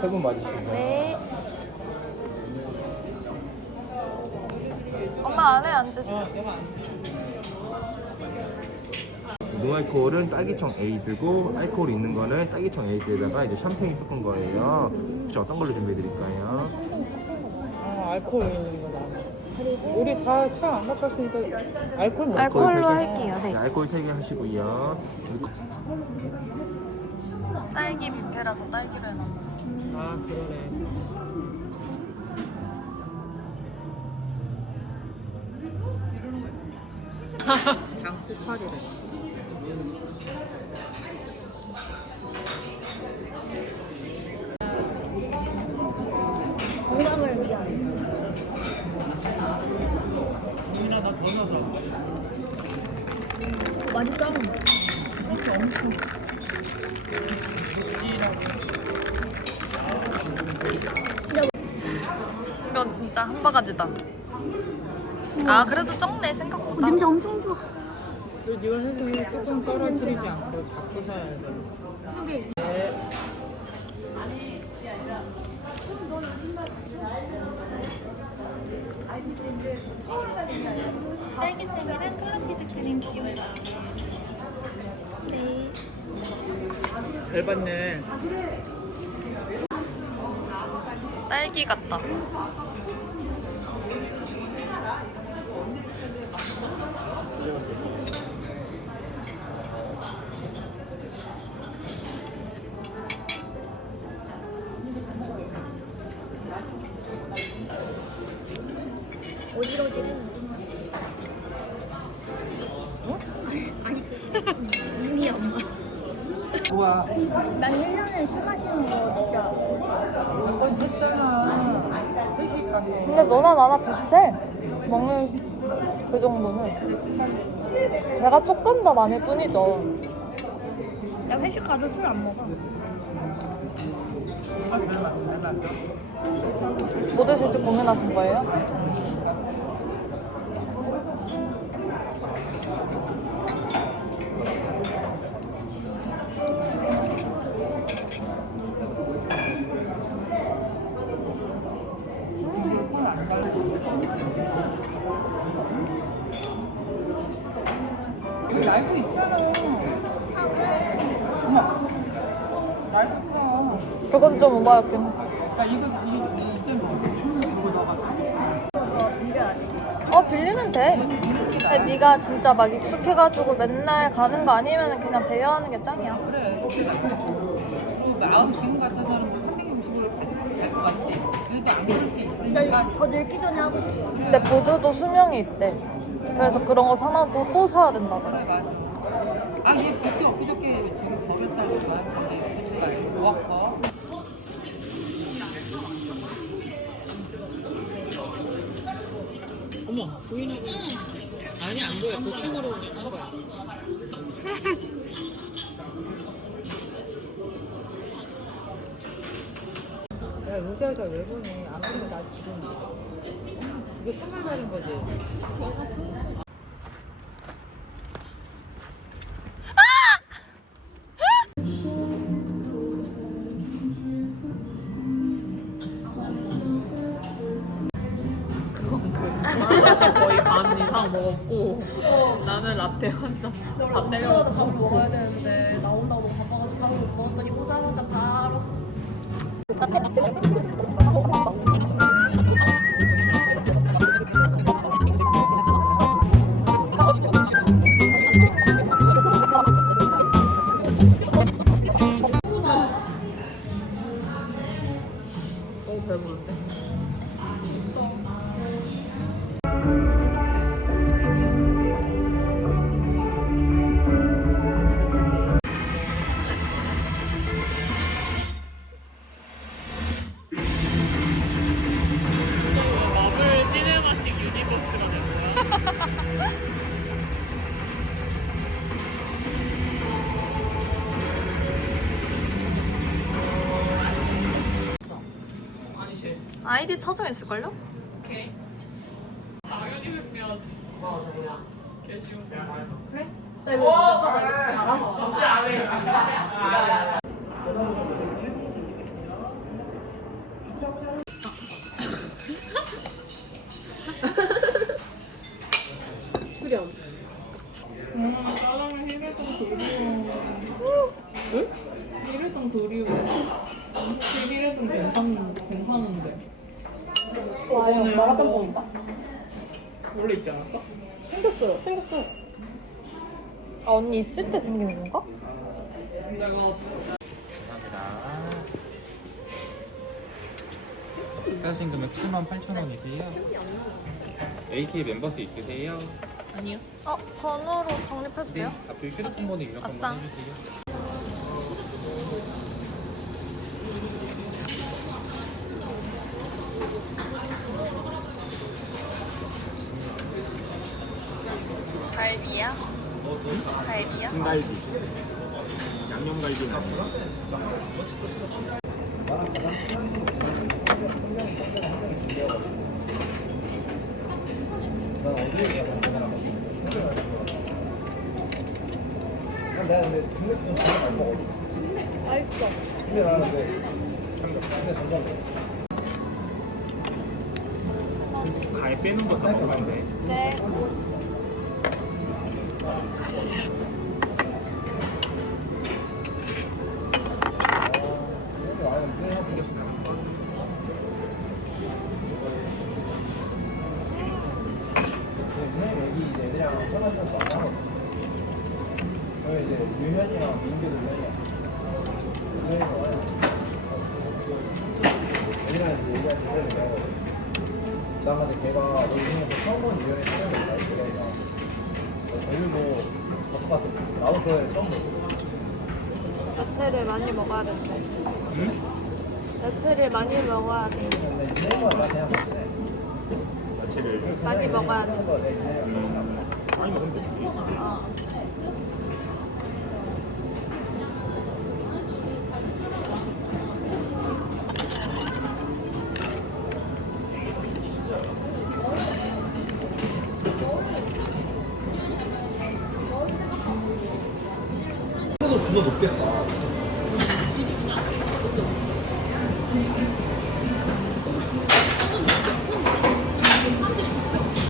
세분 맞으시죠? 네. 엄마 안에 앉으세요. 무알코올은 딸기청 에이드고 알코올 있는 거는 딸기청 에이드에다가 이제 샴페인 섞은 거예요. 혹시 어떤 걸로 준비해 드릴까요? 아, 알코올 있는 거다. 우리 다 차 안 바꿨으니까 알코올 먹 알코올로 세 개. 할게요. 네. 알코올 3개 하시고요. 그리고 딸기 뷔페라서 딸기로 해놨나. 아, 그러네. 장국파리래. 이건 진짜 한 바가지다. 아 그래도 적네 생각보다. 냄새 엄청 좋아 이거 해서 조금 떨어뜨리지 않고 잡고 사야 돼. 딸기잼이랑 클라티드 크림 비율 네잘 봤네. 딸기 같다. 어지러지는 어? 아니 이미 엄마 좋아. 난 1년에 술 마시는 거 진짜 이건 했잖아. 근데 너나 나나 비슷해. 먹는 그 정도는. 제가 조금 더 많을 뿐이죠. 나 회식 가도 술 안 먹어 뭐 드실지 고민하신 거예요? 라이프 있잖아. 어머. 라이프 있어. 그건 좀 오바였긴 했어. 나 이거 이, 이, 이제 뭐. 이거 넣어가지고. 어 빌리면 돼. 근데 네가 진짜 막 익숙해가지고 맨날 가는 거 아니면 그냥 대여하는 게 짱이야. 그래. 그리고 마음 지금 같아서는 뭐 360으로 갈것 같지. 일도 안 그럴 수 있으니까. 더 늙기 전에 하고 싶어 근데 보드도 수명이 있대. 그래서 그런 거 사놔도 또 사야 된다더라. 아, 얘 부키 엊그저께 지금 버렸다고 말고. 뭐, 뭐. 어머, 보이는 거. 아니, 안 보여. 그쪽으로 한 거야. 야, 의자에다 왜 보니? 안 그러면 나 지금. 이거 선물 받은 거지? 나는 라떼 한잔 밥 때려 밥 먹어야 되는데 나온다고 바빠가지고 밥을 못 먹었더니 오자마자 바로 아이디 찾으면 있을걸요? 오케이. 당연히 회피하지. 어, 저 뭐야. 개쉬운 그래? 나 이거 진짜 나 이거 진짜 안 해. 수련. 음, 짜장면 힐베동 도리오. 응? 힐베동 도리오. 힐베동 괜찮, 괜찮은데. 와요. 마라탕 먹는다. 원래 있지 않았어? 생겼어요. 생겼어요. 아, 언니 있을 때 생기는 건가? 내가 감사합니다. 식사하신 금액 78,000원이세요. AK 멤버스 있으세요? 아니요. 어, 번호로 적립해도 돼요? 앞에 휴대폰 번호 입력 아싸. 한번 해주세요. 갈비야? 갈비야? 등갈비. 양념갈비 나온 거. 가에 빼는 거다 먹으면 돼. 네. 나한테 걔가 너 중에서 처음 보는 유연의 사람이다 이러니까 저희도 같은 나도 그래 처음 보고 야채를 많이 먹어야 된대. 야채를 많이 먹어야 돼. 근데 그냥 야채를 많이 먹어야 돼. 많이 먹으면 되지. 어. 그거 높겠다